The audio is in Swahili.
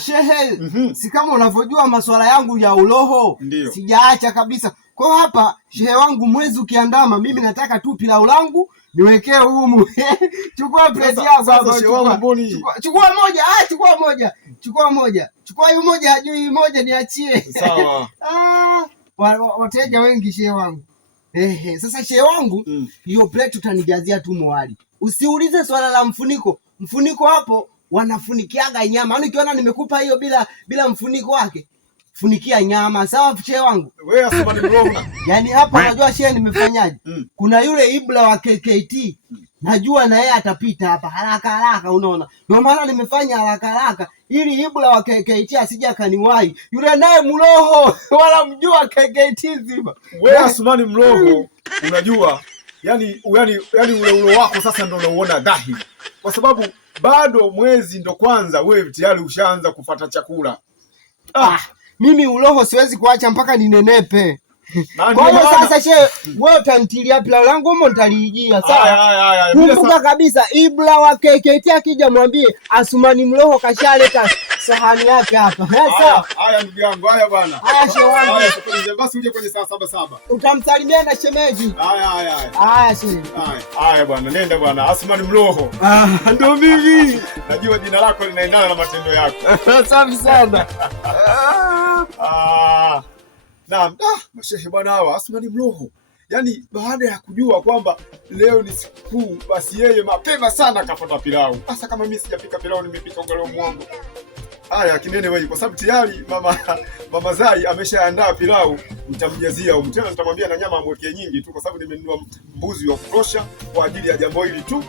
Shehe, si kama unavyojua masuala yangu ya uroho. Sijaacha kabisa. Kwa hapa shehe wangu, mwezi ukiandama, mimi nataka tu pilau langu niwekee humu. Chukua plate yako hapa. Chukua moja. Chukua moja. Chukua hiyo moja, hajui moja niachie. Sawa. Wateja wengi shehe wangu. Sasa shehe wangu, hiyo plate utanijazia tu mwali. Usiulize swala la mfuniko. Mfuniko hapo wanafunikiaga nyama. Yaani ukiona nimekupa hiyo bila mfuniko wake, funikia nyama. Sawa shehe wangu? Wewe asema ni mroho. Yaani hapo unajua shehe nimefanyaje? Kuna yule Ibra wa KKT. Najua na yeye atapita hapa haraka unaona. Ndio maana nimefanya haraka ili Ibra wa KKT asije akaniwahi. Yule naye mroho wala mjua KKT nzima. Wewe asema ni mroho, unajua? Yaani ule ulo wako sasa ndio unauona dhahiri. Kwa sababu bado mwezi ndo kwanza wewe tayari ushaanza kufuata chakula. Mimi uroho siwezi kuacha mpaka ninenepe. Kwa hiyo sasa shehe, wewe utanitilia pilau langu huko nitalijia. Sawa? Kumbuka kabisa Ibra wa KKT akija mwambie Asumani mroho kashaleta sahani yake hapa. Sawa? Haya ndugu yangu, haya bwana. Haya shehe wangu. Haya basi uje kwenye saa 7. Utamsalimia na shemeji. Haya shehe. Haya bwana, nenda bwana. Asumani mroho. Ndio mimi. Najua jina lako linaendana na matendo yako. Asante sana. Naam, mashehe bwana hawa Asumani mroho. Yaani baada ya kujua kwamba leo ni sikukuu, basi yeye mapema sana kafuata pilau. Sasa kama mimi sijapika pilau, nimepika ugali mwongo. Haya kinene wewe, kwa sababu tayari mama Zai ameshaandaa pilau, nitamjazia huko. Tena nitamwambia na nyama amwekee nyingi tu, kwa sababu nimenunua mbuzi wa kutosha kwa ajili ya jambo hili tu.